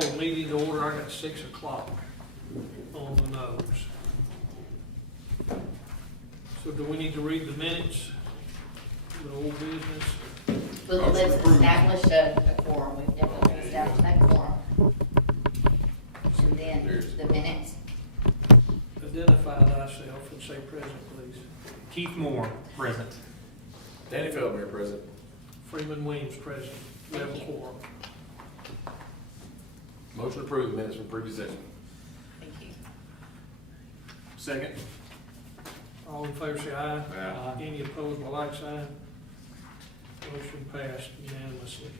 call the meeting to order. I got 6 o'clock on the nose. So do we need to read the minutes? The old business? But let's establish a quorum, we've definitely established that quorum. And then the minutes, Identify thyself and say present, please. Keith Moore, present. Danny Feldman, present. Freeman Williams, present. We have a Thank you. quorum. Motion approved, minutes from previous session. thank you. Second. All in favor say aye. Aye. Any opposed by like sign? Motion passed unanimously.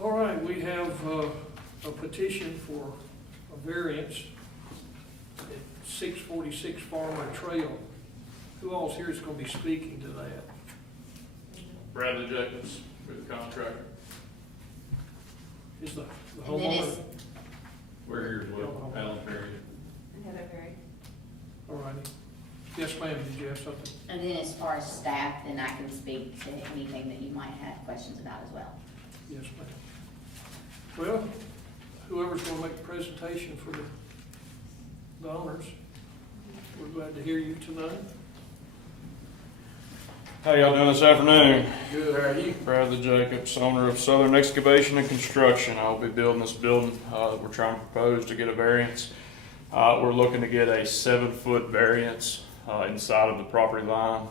All right, we have a petition for a variance at 646 Farmer Trail. Who else here is going to be speaking to that? Bradley Jacobs with the contractor. Is the And then homeowner? it's, We're here as well, Alan Perry. Heather Perry. All righty. Yes, ma'am, did you have something? and then as far as staff, then I can speak to anything that you might have questions about as well. Yes, ma'am. Well, whoever's going to make the presentation for the honors, we're glad to hear you tonight. How y'all doing this afternoon? Good, how are you? Bradley Jacobs, owner of Southern Excavation and Construction. I'll be building this building. We're trying to propose to get a variance. We're looking to get a 7-foot variance inside of the property line.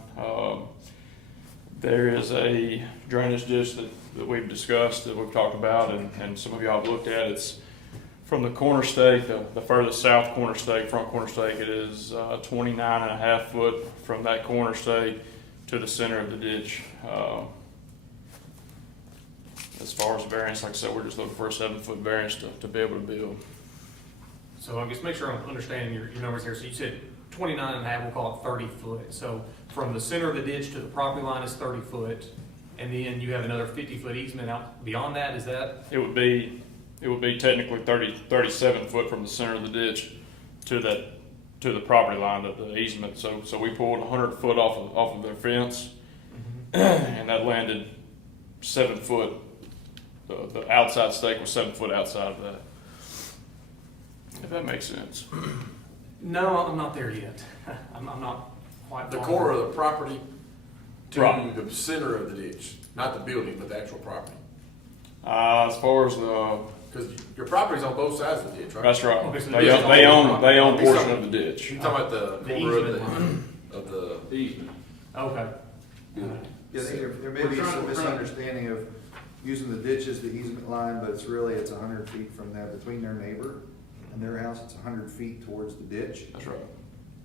There is a drainage ditch that we've discussed, that we've talked about, and some of y'all have looked at. It's from the corner stake, the furthest south corner stake, front corner stake. It is 29.5 foot from that corner stake to the center of the ditch. As far as variance, like I said, we're just looking for a 7-foot variance to be able to build. So I guess make sure I'm understanding your numbers here. So you said 29 and a half, we'll call it 30 foot. So from the center of the ditch to the property line is 30 foot. And then you have another 50-foot easement out beyond that, is that? It would be technically 37 foot from the center of the ditch to the property line of the easement. So we pulled 100 foot off of their fence, and that landed 7 foot. The outside stake was 7 foot outside of that. If that makes sense. No, I'm not there yet. I'm not quite. The corner of the property to Right. the center of the ditch, not the building, but the actual property. As far as Because your property's on both sides of the ditch, right? that's right. Okay, so They this is own all- they own These portion are- of the ditch. You're talking about the The corner easement. of the Easement. Okay. building. Yeah, there may We're be trying some to- misunderstanding of using the ditch as the easement line, but it's 100 feet from that, between their neighbor and their house, it's 100 feet towards the ditch. That's right.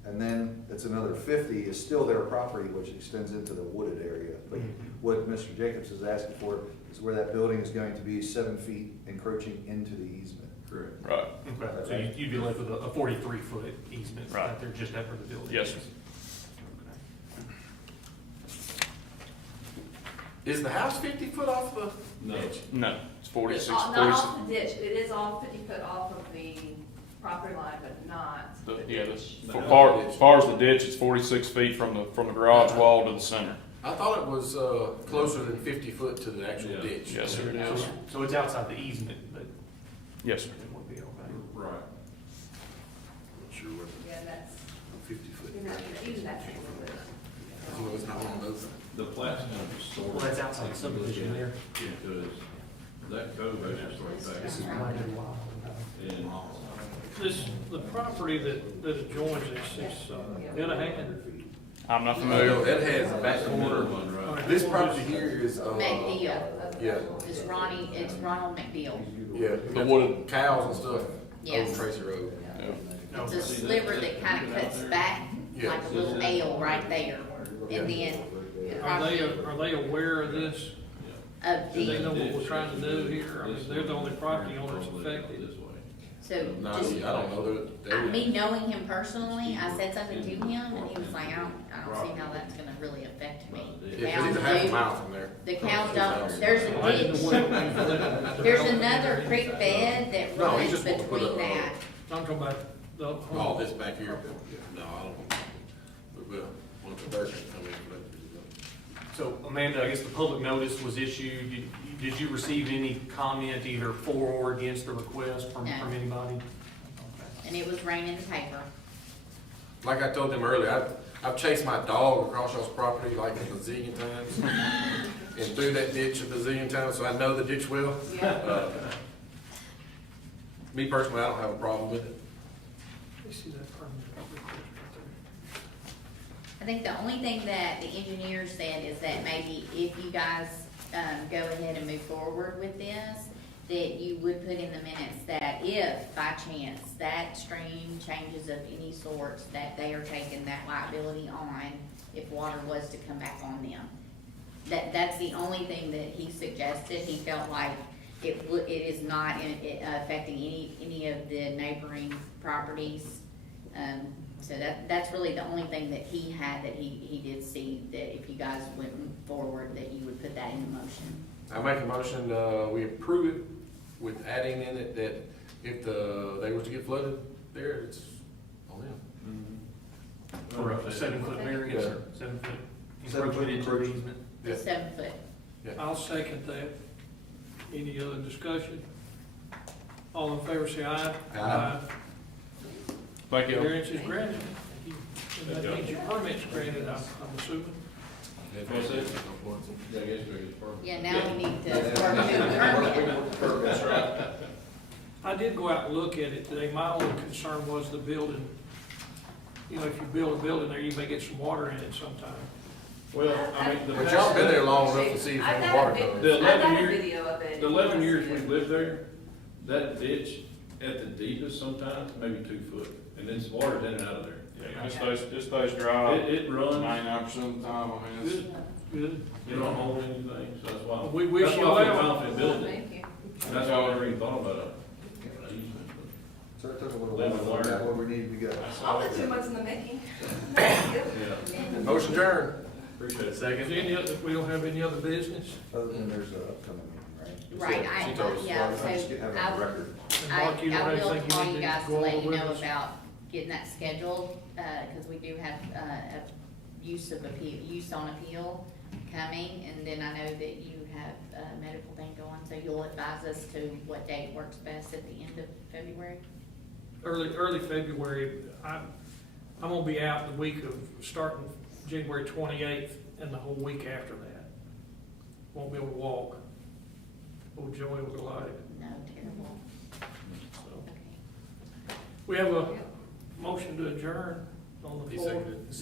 And then it's another 50 is still their property, which extends into the wooded area. But what Mr. Jacobs is asking for is where that building is going to be 7 feet encroaching into the easement. Correct. Right. Okay. So you'd be left with a 43-foot easement Right. right there just after the building. Yes, sir. Is the house 50 foot off the ditch? No, it's 46. Not 46 off the ditch, it is all 50 foot off of the property line, but not the Yeah, ditch. as far as the ditch, it's 46 feet from the garage wall to the center. I thought it was closer than 50 foot to the actual ditch. Yes, sir, it is. So it's outside the easement, but Yes, sir. it would be okay. Right. Not sure where Yeah, that's, the 50 foot. you're not gonna use that thing, but. No, it's not one of those. The plat's gonna be stored. Well, that's outside the subdivision there. Because that cove goes right back. This is quite a while. And The property that adjoins this is Denahan. I'm not No, familiar. that has the back the middle corner. one, right? This property here is, McBeal, yeah, it's Ronald McBeal. yeah. The wooded- Cows and stuff. Yes. On Tracy Road. Yeah. It's a sliver that kind of cuts back, Yeah. like a little L right there. And then the property Are they aware of this? of Do they know the, what we're trying to do here? I mean, they're the only property owners affected. This way. so No, just, I don't know. They me knowing him personally, I said something to him and he was like, I don't see how that's gonna really affect me. Yeah, 'cause he's a half a mile from there. The cows don't, there's a I didn't ditch, know what- there's another creek bed that No, he runs just wants to put between a- that. I'm talking about the. All this back here. No, I don't. We will. Once the dirt come in. So Amanda, I guess the public notice was issued. You did you receive any comment either for or against the request from No. anybody? Okay. And it was raining in the paper. Like I told them earlier, I've chased my dog across y'all's property like a bazillion times. And through that ditch a bazillion times, so I know the ditch well. Yeah. Me personally, I don't have a problem with it. You see that permit request right I think the only thing that the engineer said is that maybe if you guys, go ahead and move forward with this, that you would put in the minutes that if by chance that stream changes of any sorts, that they are taking that liability on if water was to come back on them. That's the only thing that he suggested. He felt like it is not affecting any of the neighboring properties. So that's really the only thing that he had, that he did see, that if you guys went forward, that you would put that in motion. I make a motion, we approve it with adding in it that if they was to get flooded there, it's on them. For a 7-foot variance, or 7-foot 7-foot encroachment into the encroachment. easement? The 7 foot. there. I'll second that. Any other discussion? All in favor, say aye. Aye. Thank you. Variance is granted. And that means your permit's granted, I'm assuming. That's it. Yeah, I guess we could permit. Yeah, now we need to work on the permit. That's right. I did go out and look at it today. My only concern was the building. You know, if you build a building there, you may get some water in it sometime. Well, I mean, the But y'all been there long enough to see if I've any got a water vid- comes. The I've got 11 a years- video of it. The 11 years we've lived there, that ditch at the deepest sometimes, maybe 2 foot, and then water's in and out of there. Yeah, it stays dry It runs, 99% of the time, I mean, it's. Good. you don't hold anything, so that's why. We wish that's you why I feel well. confident building it. Thank you. That's why I never even thought about it. So it took a little while to work out where we needed to go. All the 2 months in the making. Thank you. Yeah, Motion adjourned. appreciate it. Is any other, we don't have any other business? Other than there's an upcoming meeting, right? Right, She told us. yeah, Well, I just have it on so record. And I Mark, you don't will have anything call you you need guys to to go let over you with know us? about getting that scheduled, cause we do have, a use on appeal coming, and then I know that you have a medical thing going, so you'll advise us to what date works best at the end of February? Early February. I'm gonna be out the week of, starting January 28th and the whole week after that. Won't be able to walk. Oh, Joey will like it. No, terrible, So, okay. we have a motion to adjourn on the He floor. seconded.